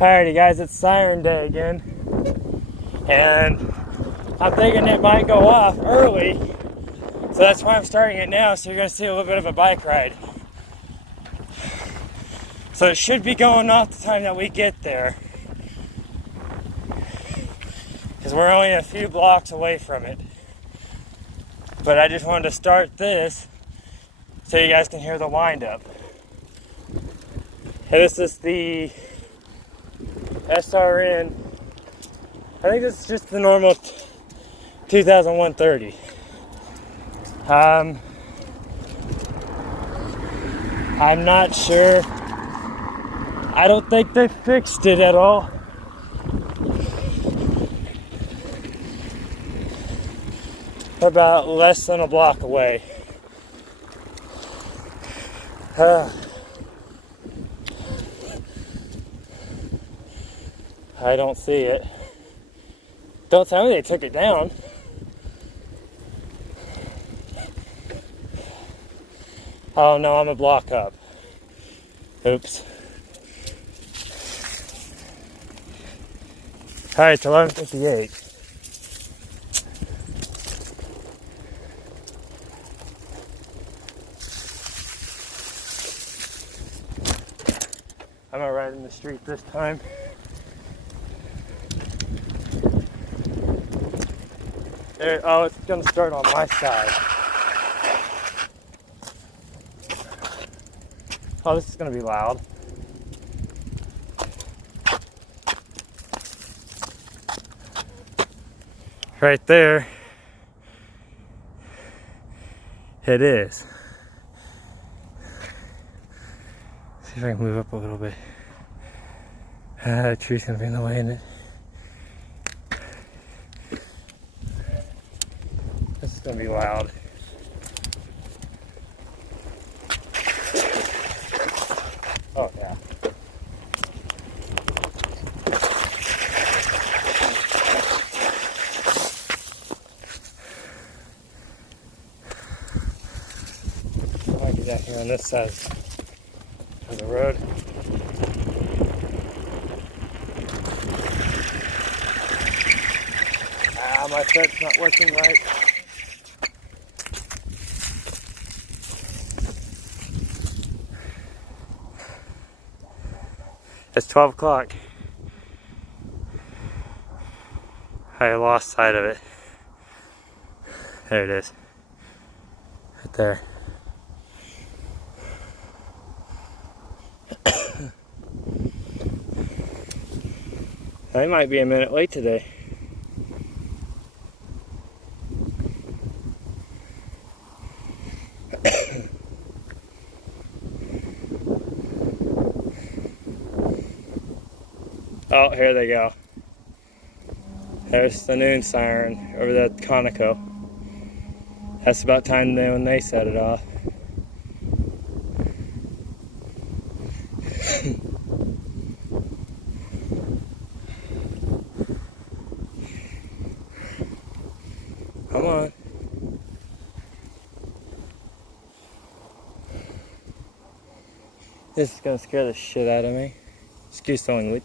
Alrighty guys, it's Siren Day again, and I'm thinking it might go off early, so that's why I'm starting it now, so you're going to see a little bit of a bike ride. So it should be going off the time that we get there, because we're only a few blocks away from it. But I just wanted to start this so you guys can hear the wind up. And this is the SRN. I think this is just the normal 200130. I'm not sure. I don't think they fixed it at all. We're about less than a block away. I don't see it. Don't tell me they took it down. Oh no, I'm a block up. Oops. Alright, it's 11:58. I'm gonna ride in the street this time. There, oh, it's gonna start on my side. Oh, this is gonna be loud. Right there. It is. See if I can move up a little bit. The tree's gonna be in the way, isn't it? This is gonna be loud. Oh yeah. I might get that here on this side of the road. My foot's not working right. It's 12 o'clock. I lost sight of it. There it is. Right there. I might be a minute late today. Oh, here they go. There's the noon siren over that Conoco. That's about time when they set it off. Come on. This is gonna scare the shit out of me. Excuse the language.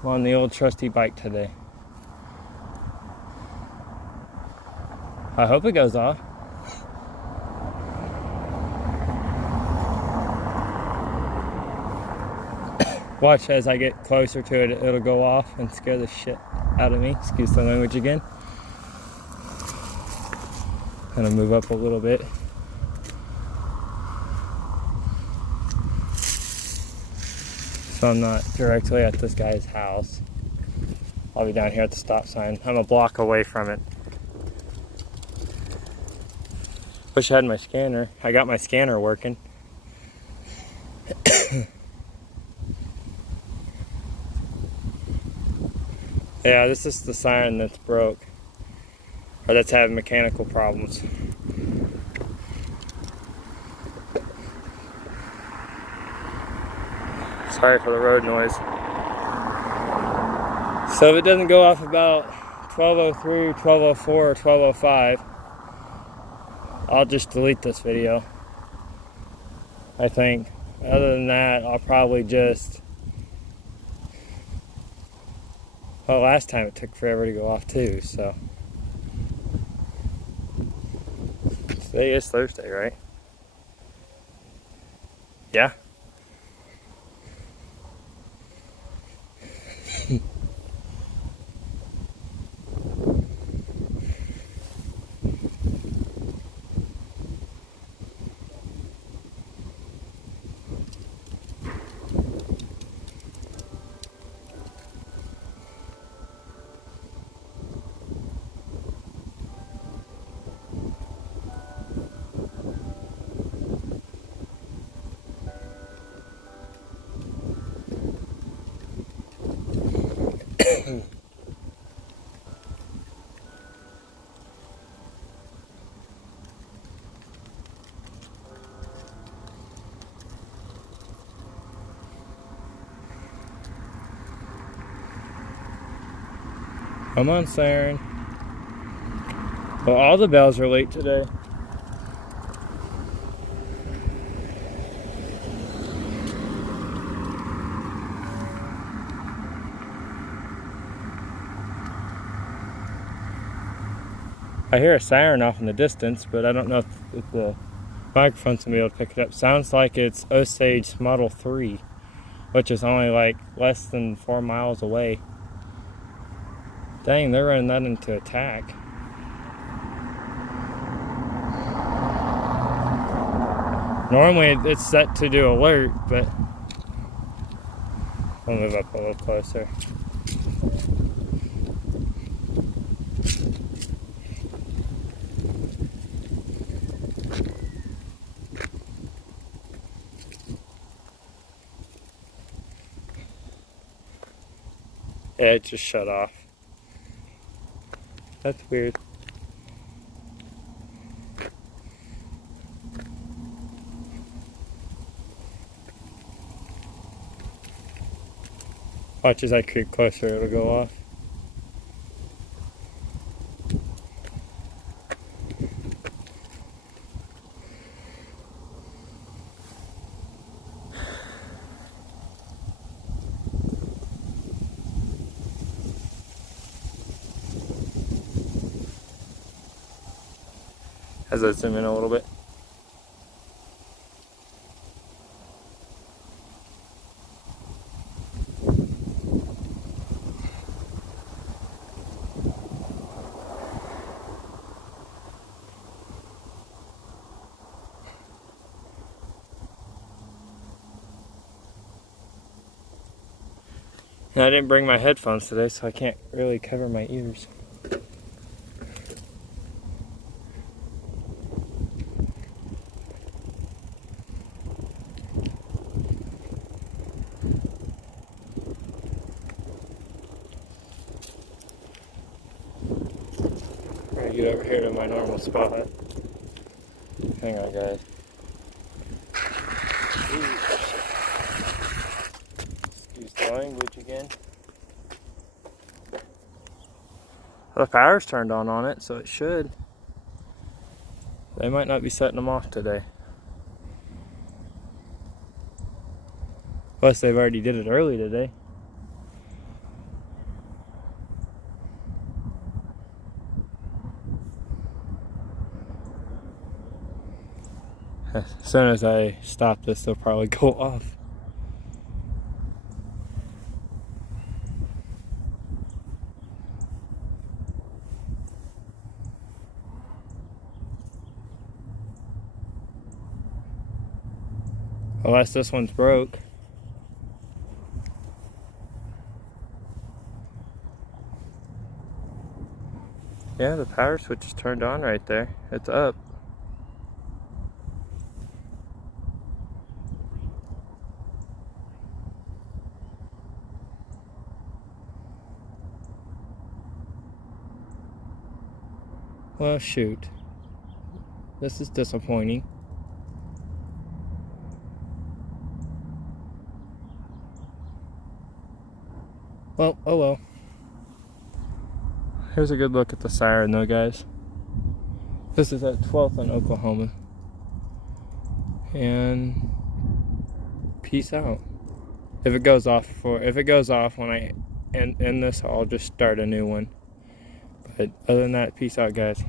I'm on the old trusty bike today. I hope it goes off. Watch as I get closer to it, it'll go off and scare the shit out of me. Excuse the language again. I'm gonna move up a little bit. So I'm not directly at this guy's house. I'll be down here at the stop sign. I'm a block away from it. Wish I had my scanner. I got my scanner working. Yeah, this is the siren that's broke. Or that's having mechanical problems. Sorry for the road noise. So if it doesn't go off about 12:03, 12:04, or 12:05, I'll just delete this video. I think. Other than that, I'll probably just... Well, last time it took forever to go off too, so... Today is Thursday, right? Yeah. Come on, Siren. Well, all the bells are late today. I hear a siren off in the distance, but I don't know if the microphone's gonna be able to pick it up. Sounds like it's Osage Model 3, which is only like less than 4 miles away. Dang, they're running that into attack. Normally it's set to do alert, but I'll move up a little closer. Yeah, it just shut off. That's weird. Watch as I creep closer, it'll go off. As I zoom in a little bit. And I didn't bring my headphones today, so I can't really cover my ears. I'm gonna get over here to my normal spot. Hang on, guys. Excuse the language again. Well, the power's turned on it, so it should. They might not be setting them off today. Plus, they've already did it early today. As soon as I stop this, they'll probably go off. Unless this one's broke. Yeah, the power switch is turned on right there. It's up. Well, shoot. This is disappointing. Well, oh well. Here's a good look at the siren though, guys. This is at 12th in Oklahoma. And peace out. If it goes off when I end this, I'll just start a new one. But other than that, peace out, guys.